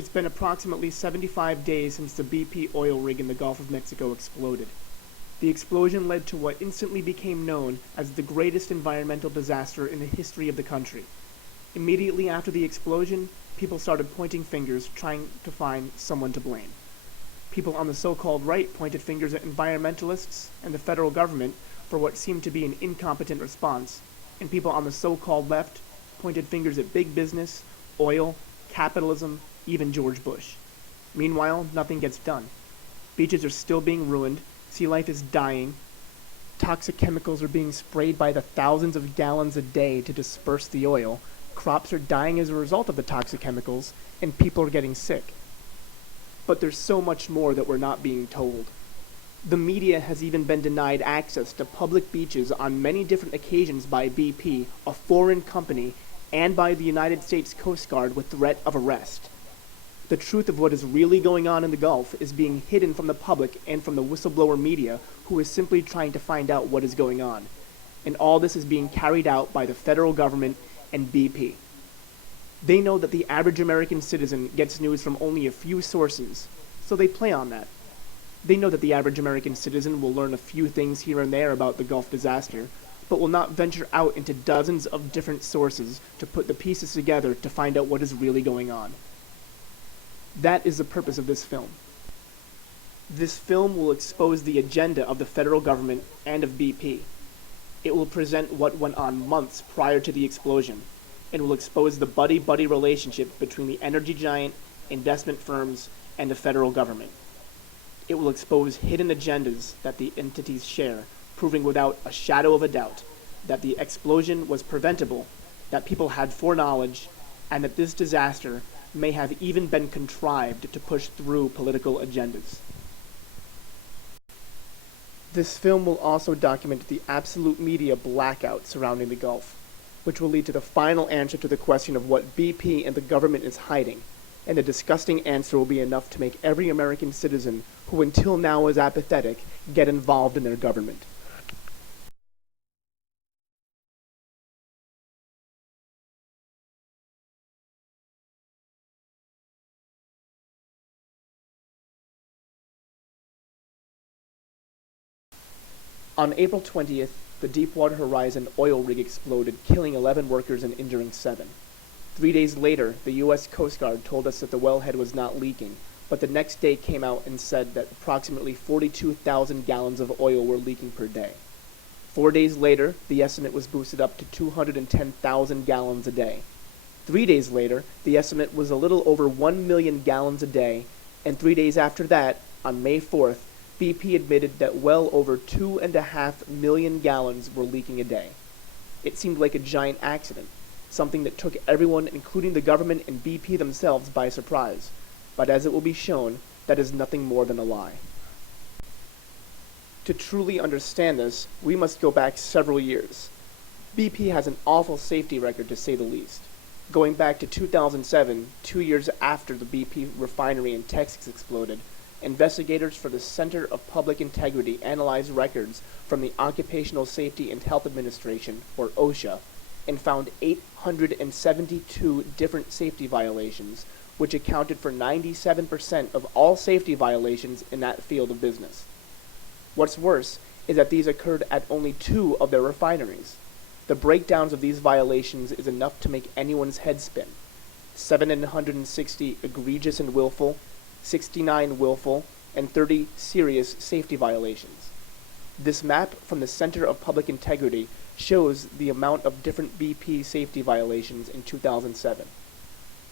It's been approximately 75 days since the BP oil rig in the Gulf of Mexico exploded. The explosion led to what instantly became known as the greatest environmental disaster in the history of the country. Immediately after the explosion, people started pointing fingers, trying to find someone to blame. People on the so-called right pointed fingers at environmentalists and the federal government for what seemed to be an incompetent response, and people on the so-called left pointed fingers at big business, oil, capitalism, even George Bush. Meanwhile, nothing gets done. Beaches are still being ruined, sea life is dying, toxic chemicals are being sprayed by the thousands of gallons a day to disperse the oil, crops are dying as a result of the toxic chemicals, and people are getting sick. But there's so much more that we're not being told. The media has even been denied access to public beaches on many different occasions by BP, a foreign company, and by the United States Coast Guard with threat of arrest. The truth of what is really going on in the Gulf is being hidden from the public and from the whistleblower media, who is simply trying to find out what is going on. And all this is being carried out by the federal government and BP. They know that the average American citizen gets news from only a few sources, so they play on that. They know that the average American citizen will learn a few things here and there about the Gulf disaster, but will not venture out into dozens of different sources to put the pieces together to find out what is really going on. That is the purpose of this film. This film will expose the agenda of the federal government and of BP. It will present what went on months prior to the explosion, and will expose the buddy-buddy relationship between the energy giant, investment firms, and the federal government. It will expose hidden agendas that the entities share, proving without a shadow of a doubt that the explosion was preventable, that people had foreknowledge, and that this disaster may have even been contrived to push through political agendas. This film will also document the absolute media blackout surrounding the Gulf, which will lead to the final answer to the question of what BP and the government is hiding, and the disgusting answer will be enough to make every American citizen who until now was apathetic get involved in their government. On April 20th, the Deepwater Horizon oil rig exploded, killing 11 workers and injuring 7. 3 days later, the U.S. Coast Guard told us that the wellhead was not leaking, but the next day came out and said that approximately 42,000 gallons of oil were leaking per day. 4 days later, the estimate was boosted up to 210,000 gallons a day. 3 days later, the estimate was a little over 1 million gallons a day, and 3 days after that, on May 4th, BP admitted that well over 2.5 million gallons were leaking a day. It seemed like a giant accident, something that took everyone, including the government and BP themselves, by surprise. But as it will be shown, that is nothing more than a lie. To truly understand this, we must go back several years. BP has an awful safety record, to say the least. Going back to 2007, 2 years after the BP refinery in Texas exploded, investigators for the Center of Public Integrity analyzed records from the Occupational Safety and Health Administration, or OSHA, and found 872 different safety violations, which accounted for 97% of all safety violations in that field of business. What's worse is that these occurred at only 2 of their refineries. The breakdowns of these violations is enough to make anyone's head spin. 760 egregious and willful, 69 willful, and 30 serious safety violations. This map from the Center of Public Integrity shows the amount of different BP safety violations in 2007.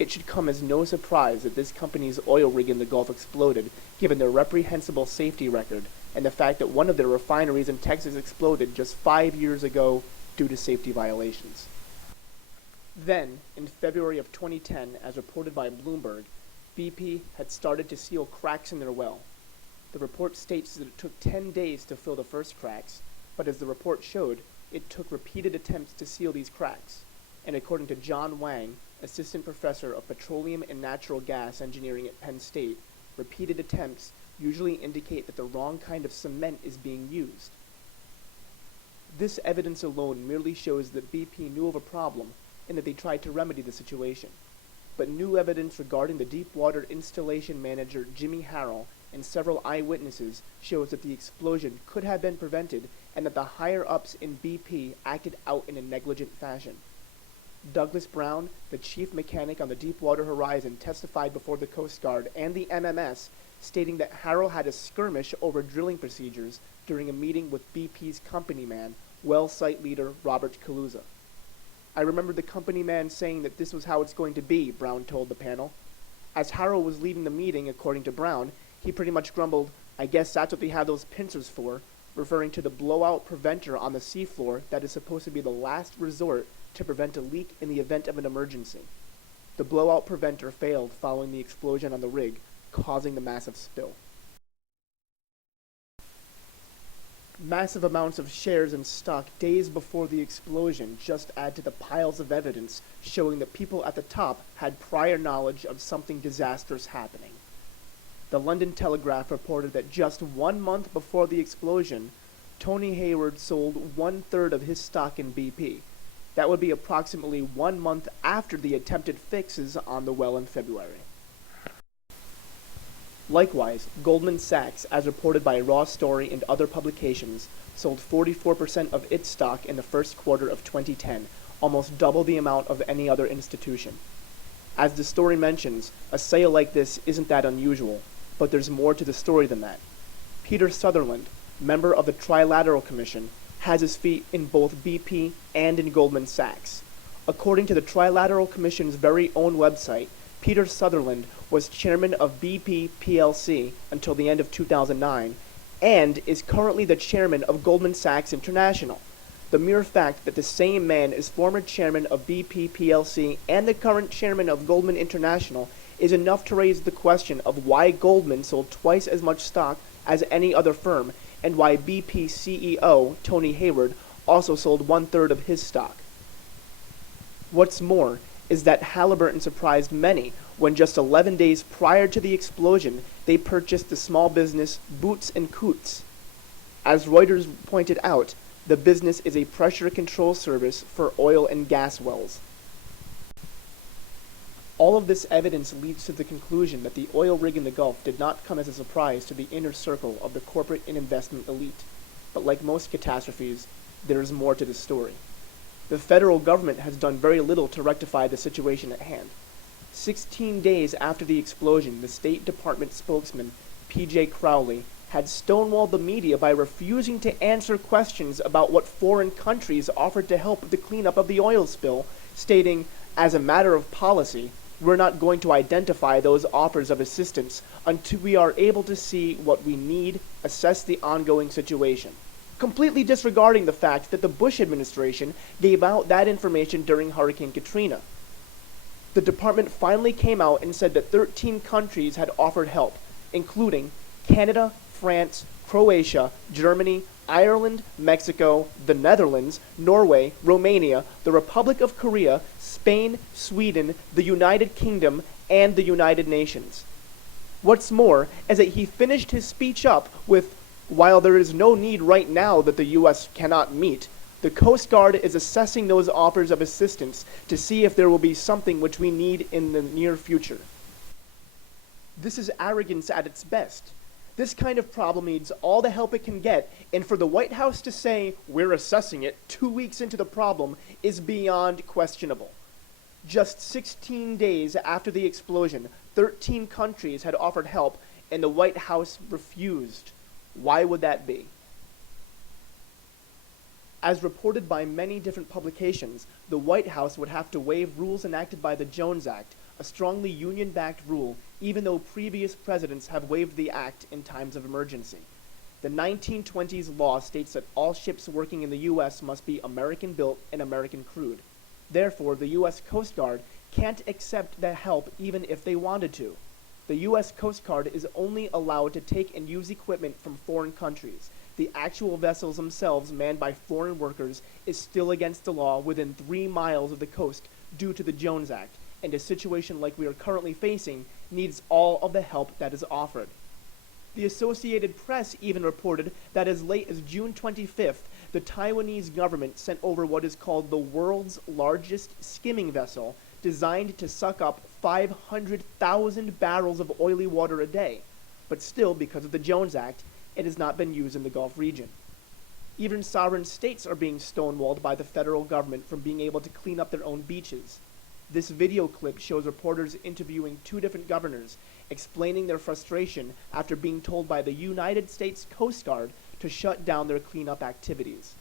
It should come as no surprise that this company's oil rig in the Gulf exploded, given their reprehensible safety record and the fact that one of their refineries in Texas exploded just 5 years ago due to safety violations. Then, in February of 2010, as reported by Bloomberg, BP had started to seal cracks in their well. The report states that it took 10 days to fill the first cracks, but as the report showed, it took repeated attempts to seal these cracks. And according to John Wang, assistant professor of petroleum and natural gas engineering at Penn State, repeated attempts usually indicate that the wrong kind of cement is being used. This evidence alone merely shows that BP knew of a problem and that they tried to remedy the situation. but new evidence regarding the deep-water installation manager Jimmy Harrell and several eyewitnesses shows that the explosion could have been prevented and that the higher-ups in BP acted out in a negligent fashion. Douglas Brown, the chief mechanic on the Deepwater Horizon, testified before the Coast Guard and the MMS, stating that Harrell had a skirmish over drilling procedures during a meeting with BP's company man, well site leader Robert Kaluza. "I remember the company man saying that this was how it's going to be," Brown told the panel. As Harrell was leaving the meeting, according to Brown, he pretty much grumbled, "I guess that's what they have those pincers for," referring to the blowout preventer on the seafloor that is supposed to be the last resort to prevent a leak in the event of an emergency. The blowout preventer failed following the explosion on the rig, causing the massive spill. Massive amounts of shares in stock days before the explosion just add to the piles of evidence showing that people at the top had prior knowledge of something disastrous happening. The London Telegraph reported that just 1 month before the explosion, Tony Hayward sold 1/3 of his stock in BP. That would be approximately 1 month after the attempted fixes on the well in February. Likewise, Goldman Sachs, as reported by Raw Story and other publications, sold 44% of its stock in the first quarter of 2010, almost double the amount of any other institution. As the story mentions, a sale like this isn't that unusual, but there's more to the story than that. Peter Sutherland, member of the Trilateral Commission, has his feet in both BP and in Goldman Sachs. According to the Trilateral Commission's very own website, Peter Sutherland was chairman of BP plc until the end of 2009 and is currently the chairman of Goldman Sachs International. The mere fact that the same man is former chairman of BP plc and the current chairman of Goldman International is enough to raise the question of why Goldman sold twice as much stock as any other firm and why BP CEO Tony Hayward also sold 1/3 of his stock. What's more is that Halliburton surprised many when just 11 days prior to the explosion they purchased the small business Boots & Coots. As Reuters pointed out, the business is a pressure control service for oil and gas wells. All of this evidence leads to the conclusion that the oil rig in the Gulf did not come as a surprise to the inner circle of the corporate and investment elite. But like most catastrophes, there is more to the story. The federal government has done very little to rectify the situation at hand. 16 days after the explosion, the State Department spokesman, P.J. Crowley, had stonewalled the media by refusing to answer questions about what foreign countries offered to help with the cleanup of the oil spill, stating, "As a matter of policy, we're not going to identify those offers of assistance until we are able to see what we need, assess the ongoing situation," completely disregarding the fact that the Bush administration gave out that information during Hurricane Katrina. The department finally came out and said that 13 countries had offered help, including Canada, France, Croatia, Germany, Ireland, Mexico, the Netherlands, Norway, Romania, the Republic of Korea, Spain, Sweden, the United Kingdom, and the United Nations. What's more is that he finished his speech up with, "While there is no need right now that the U.S. cannot meet, the Coast Guard is assessing those offers of assistance to see if there will be something which we need in the near future." This is arrogance at its best. This kind of problem needs all the help it can get, and for the White House to say, "We're assessing it," 2 weeks into the problem is beyond questionable. Just 16 days after the explosion, 13 countries had offered help, and the White House refused. Why would that be? As reported by many different publications, the White House would have to waive rules enacted by the Jones Act, a strongly union-backed rule, even though previous presidents have waived the act in times of emergency. The 1920s law states that all ships working in the U.S. must be American-built and American-crewed. Therefore, the U.S. Coast Guard can't accept that help even if they wanted to. The U.S. Coast Guard is only allowed to take and use equipment from foreign countries. The actual vessels themselves, manned by foreign workers, is still against the law within 3 miles of the coast due to the Jones Act, and a situation like we are currently facing needs all of the help that is offered. The Associated Press even reported that as late as June 25th, the Taiwanese government sent over what is called the world's largest skimming vessel, designed to suck up 500,000 barrels of oily water a day, but still, because of the Jones Act, it has not been used in the Gulf region. Even sovereign states are being stonewalled by the federal government from being able to clean up their own beaches. This video clip shows reporters interviewing two different governors, explaining their frustration after being told by the United States Coast Guard to shut down their cleanup activities.